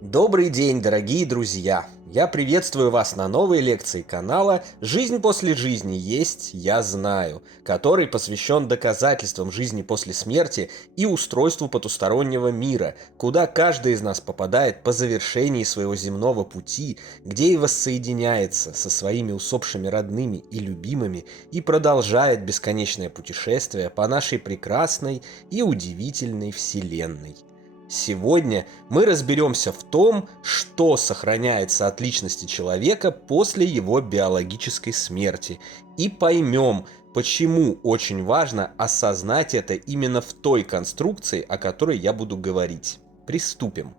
Добрый день, дорогие друзья! Я приветствую вас на новой лекции канала «Жизнь после жизни есть, я знаю», который посвящен доказательствам жизни после смерти и устройству потустороннего мира, куда каждый из нас попадает по завершении своего земного пути, где и воссоединяется со своими усопшими родными и любимыми и продолжает бесконечное путешествие по нашей прекрасной и удивительной Вселенной. Сегодня мы разберемся в том, что сохраняется от личности человека после его биологической смерти, и поймем, почему очень важно осознать это именно в той конструкции, о которой я буду говорить. Приступим.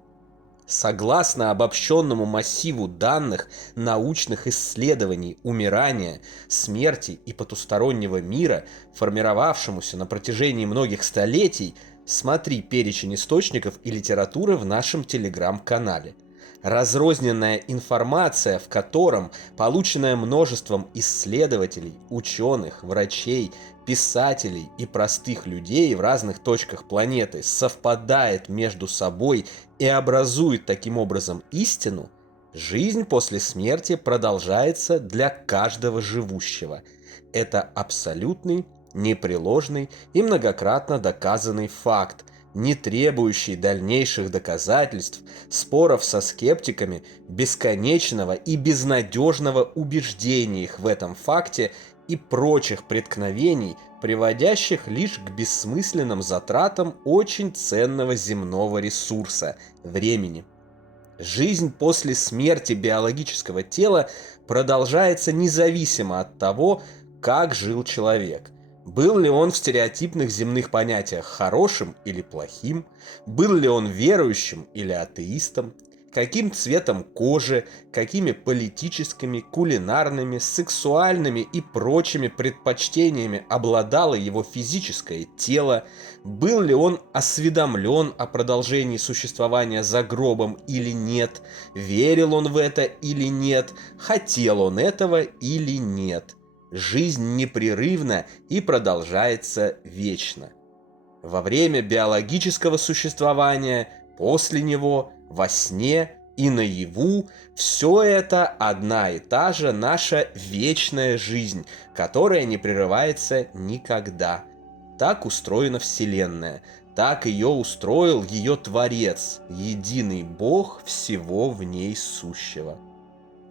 Согласно обобщенному массиву данных научных исследований умирания, смерти и потустороннего мира, формировавшемуся на протяжении многих столетий, смотри перечень источников и литературы в нашем телеграм-канале. Разрозненная информация, в котором, полученная множеством исследователей, ученых, врачей, писателей и простых людей в разных точках планеты, совпадает между собой и образует таким образом истину, жизнь после смерти продолжается для каждого живущего. Это абсолютный, непреложный и многократно доказанный факт, не требующий дальнейших доказательств, споров со скептиками, бесконечного и безнадежного убеждения их в этом факте и прочих преткновений, приводящих лишь к бессмысленным затратам очень ценного земного ресурса – времени. Жизнь после смерти биологического тела продолжается независимо от того, как жил человек. Был ли он в стереотипных земных понятиях хорошим или плохим? Был ли он верующим или атеистом? Каким цветом кожи, какими политическими, кулинарными, сексуальными и прочими предпочтениями обладало его физическое тело? Был ли он осведомлен о продолжении существования за гробом или нет? Верил он в это или нет? Хотел он этого или нет? Жизнь непрерывна и продолжается вечно. Во время биологического существования, после него, во сне и наяву – все это одна и та же наша вечная жизнь, которая не прерывается никогда. Так устроена Вселенная, так ее устроил ее Творец, единый Бог всего в ней сущего.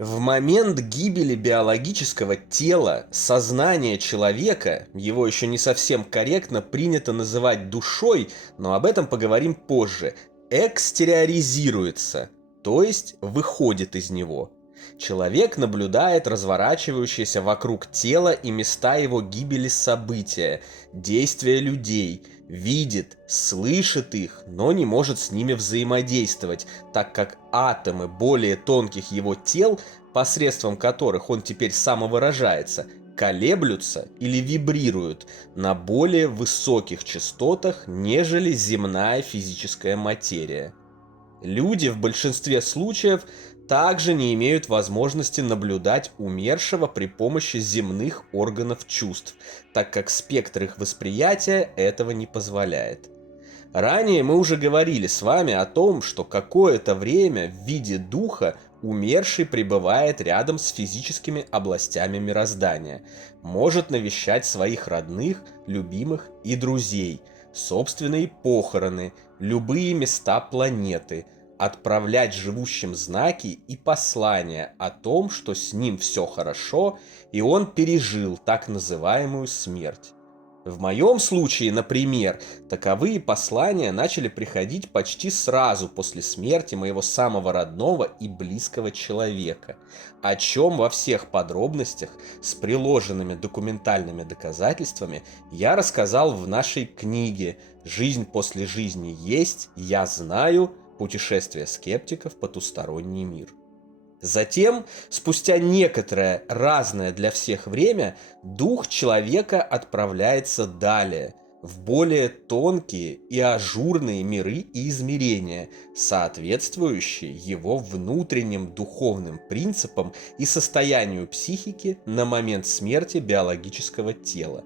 В момент гибели биологического тела сознание человека, его еще не совсем корректно принято называть душой, но об этом поговорим позже, экстериоризируется, то есть выходит из него. Человек наблюдает разворачивающиеся вокруг тела и места его гибели события, действия людей, видит, слышит их, но не может с ними взаимодействовать, так как атомы более тонких его тел, посредством которых он теперь самовыражается, колеблются или вибрируют на более высоких частотах, нежели земная физическая материя. Люди в большинстве случаев также не имеют возможности наблюдать умершего при помощи земных органов чувств, так как спектр их восприятия этого не позволяет. Ранее мы уже говорили с вами о том, что какое-то время в виде духа умерший пребывает рядом с физическими областями мироздания, может навещать своих родных, любимых и друзей, собственные похороны, любые места планеты, отправлять живущим знаки и послания о том, что с ним все хорошо и он пережил так называемую смерть. В моем случае, например, таковые послания начали приходить почти сразу после смерти моего самого родного и близкого человека, о чем во всех подробностях с приложенными документальными доказательствами я рассказал в нашей книге «Жизнь после жизни есть, я знаю. Путешествие скептиков в потусторонний мир». Затем, спустя некоторое разное для всех время, дух человека отправляется далее, в более тонкие и ажурные миры и измерения, соответствующие его внутренним духовным принципам и состоянию психики на момент смерти биологического тела.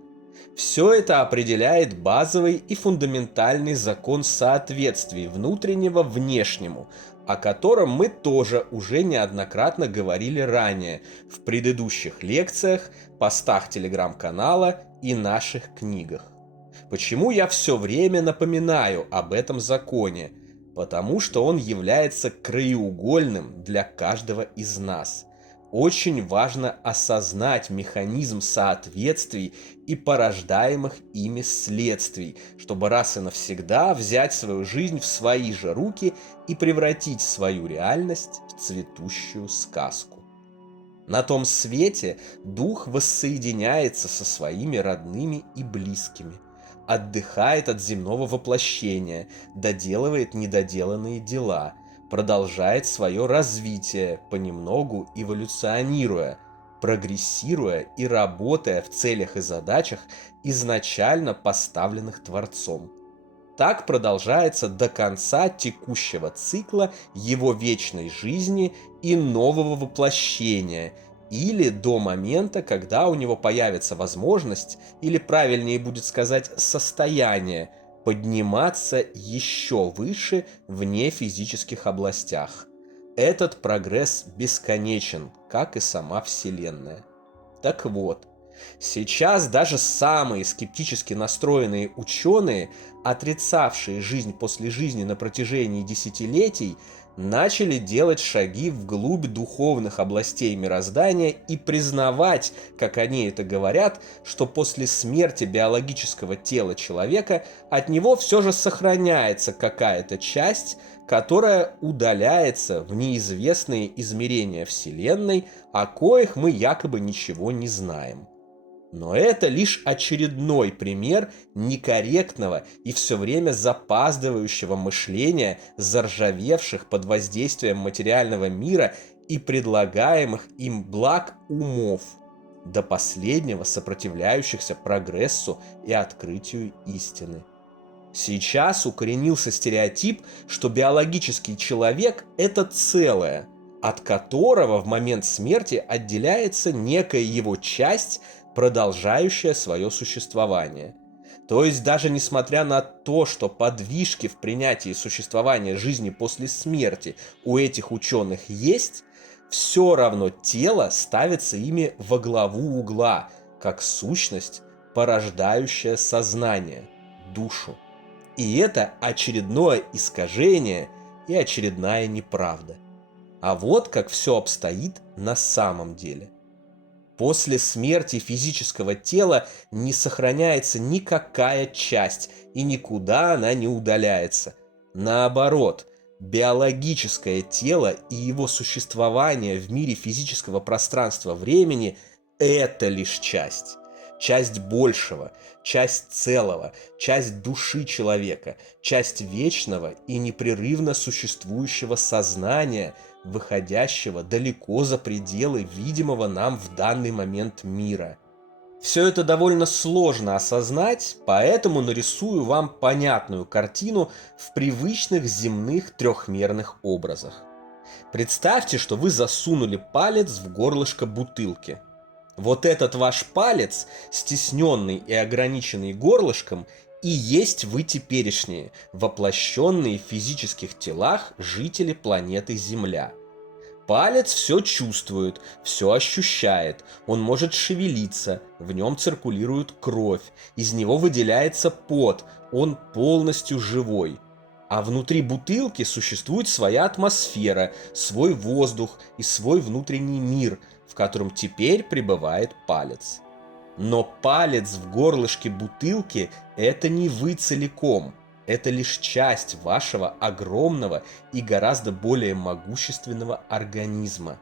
Все это определяет базовый и фундаментальный закон соответствий внутреннего внешнему, о котором мы тоже уже неоднократно говорили ранее в предыдущих лекциях, постах телеграм-канала и наших книгах. Почему я все время напоминаю об этом законе? Потому что он является краеугольным для каждого из нас. Очень важно осознать механизм соответствий и порождаемых ими следствий, чтобы раз и навсегда взять свою жизнь в свои же руки и превратить свою реальность в цветущую сказку. На том свете дух воссоединяется со своими родными и близкими, отдыхает от земного воплощения, доделывает недоделанные дела, продолжает свое развитие, понемногу эволюционируя, прогрессируя и работая в целях и задачах, изначально поставленных Творцом. Так продолжается до конца текущего цикла его вечной жизни и нового воплощения, или до момента, когда у него появится возможность, или правильнее будет сказать состояние, подниматься еще выше в нефизических областях. Этот прогресс бесконечен, как и сама Вселенная. Так вот, сейчас даже самые скептически настроенные ученые, отрицавшие жизнь после жизни на протяжении десятилетий, начали делать шаги вглубь духовных областей мироздания и признавать, как они это говорят, что после смерти биологического тела человека от него все же сохраняется какая-то часть, которая удаляется в неизвестные измерения Вселенной, о коих мы якобы ничего не знаем. Но это лишь очередной пример некорректного и все время запаздывающего мышления заржавевших под воздействием материального мира и предлагаемых им благ умов, до последнего сопротивляющихся прогрессу и открытию истины. Сейчас укоренился стереотип, что биологический человек – это целое, от которого в момент смерти отделяется некая его часть, продолжающая свое существование. То есть даже несмотря на то, что подвижки в принятии существования жизни после смерти у этих ученых есть, все равно тело ставится ими во главу угла, как сущность, порождающая сознание, душу. И это очередное искажение и очередная неправда. А вот как все обстоит на самом деле. После смерти физического тела не сохраняется никакая часть, и никуда она не удаляется. Наоборот, биологическое тело и его существование в мире физического пространства-времени – это лишь часть. Часть большего, часть целого, часть души человека, часть вечного и непрерывно существующего сознания, выходящего далеко за пределы видимого нам в данный момент мира. Все это довольно сложно осознать, поэтому нарисую вам понятную картину в привычных земных трехмерных образах. Представьте, что вы засунули палец в горлышко бутылки. Вот этот ваш палец, стесненный и ограниченный горлышком, и есть вы теперешние, воплощенные в физических телах жители планеты Земля. Палец все чувствует, все ощущает, он может шевелиться, в нем циркулирует кровь, из него выделяется пот, он полностью живой. А внутри бутылки существует своя атмосфера, свой воздух и свой внутренний мир, в котором теперь пребывает палец. Но палец в горлышке бутылки – это не вы целиком, это лишь часть вашего огромного и гораздо более могущественного организма.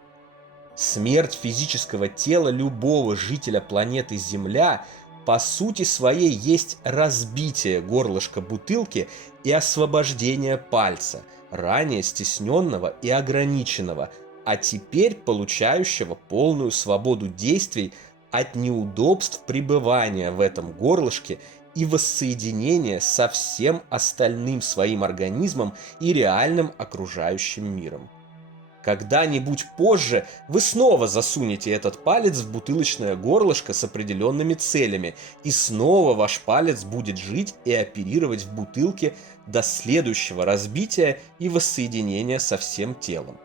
Смерть физического тела любого жителя планеты Земля по сути своей есть разбитие горлышка бутылки и освобождение пальца, ранее стесненного и ограниченного, а теперь получающего полную свободу действий от неудобств пребывания в этом горлышке и воссоединения со всем остальным своим организмом и реальным окружающим миром. Когда-нибудь позже вы снова засунете этот палец в бутылочное горлышко с определенными целями, и снова ваш палец будет жить и оперировать в бутылке до следующего разбития и воссоединения со всем телом.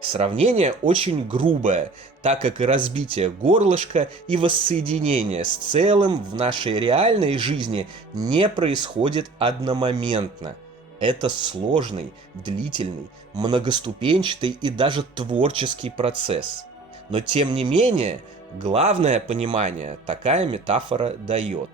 Сравнение очень грубое, так как и разбитие горлышка, и воссоединение с целым в нашей реальной жизни не происходит одномоментно. Это сложный, длительный, многоступенчатый и даже творческий процесс. Но тем не менее, главное понимание такая метафора дает.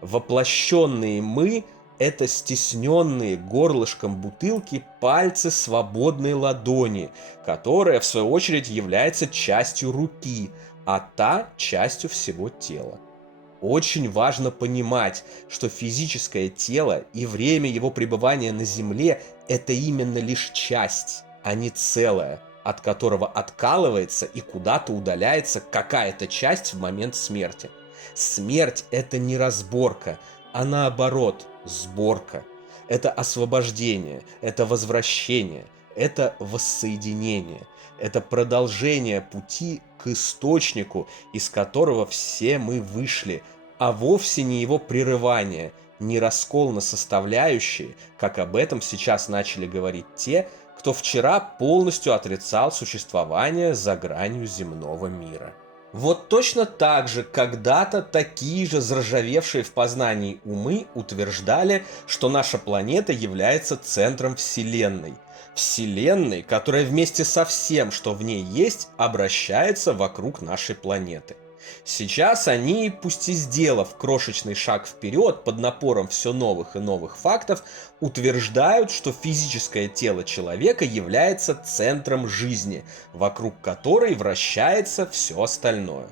Воплощенные мы – это стесненные горлышком бутылки пальцы свободной ладони, которая в свою очередь является частью руки, а та – частью всего тела. Очень важно понимать, что физическое тело и время его пребывания на Земле – это именно лишь часть, а не целое, от которого откалывается и куда-то удаляется какая-то часть в момент смерти. Смерть – это не разборка, а наоборот, сборка. Это освобождение, это возвращение, это воссоединение. Это продолжение пути к источнику, из которого все мы вышли, а вовсе не его прерывание, не раскол на составляющие, как об этом сейчас начали говорить те, кто вчера полностью отрицал существование за гранью земного мира. Вот точно так же когда-то такие же заржавевшие в познании умы утверждали, что наша планета является центром Вселенной. Вселенной, которая вместе со всем, что в ней есть, обращается вокруг нашей планеты. Сейчас они, пусть и сделав крошечный шаг вперед под напором все новых и новых фактов, утверждают, что физическое тело человека является центром жизни, вокруг которой вращается все остальное.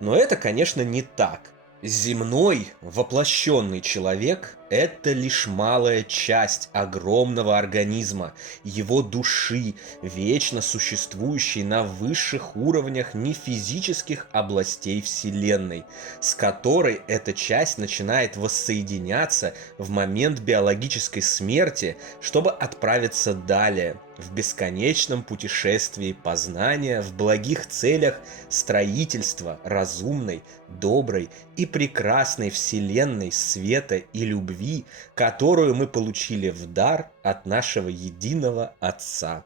Но это, конечно, не так. Земной, воплощенный человек – это лишь малая часть огромного организма, его души, вечно существующей на высших уровнях нефизических областей Вселенной, с которой эта часть начинает воссоединяться в момент биологической смерти, чтобы отправиться далее, в бесконечном путешествии познания в благих целях строительства разумной, доброй и прекрасной вселенной света и любви, которую мы получили в дар от нашего единого Отца.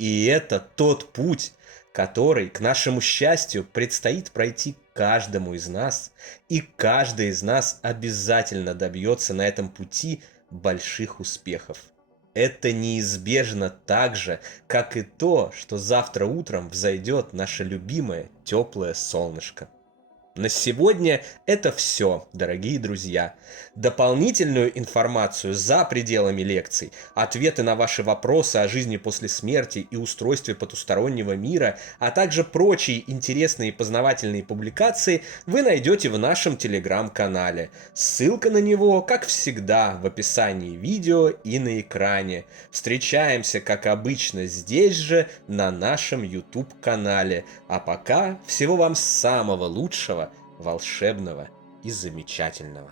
И это тот путь, который, к нашему счастью, предстоит пройти каждому из нас, и каждый из нас обязательно добьется на этом пути больших успехов. Это неизбежно так же, как и то, что завтра утром взойдет наше любимое теплое солнышко. На сегодня это все, дорогие друзья. Дополнительную информацию за пределами лекций, ответы на ваши вопросы о жизни после смерти и устройстве потустороннего мира, а также прочие интересные и познавательные публикации вы найдете в нашем телеграм-канале. Ссылка на него, как всегда, в описании видео и на экране. Встречаемся, как обычно, здесь же, на нашем YouTube-канале. А пока всего вам самого лучшего, волшебного и замечательного.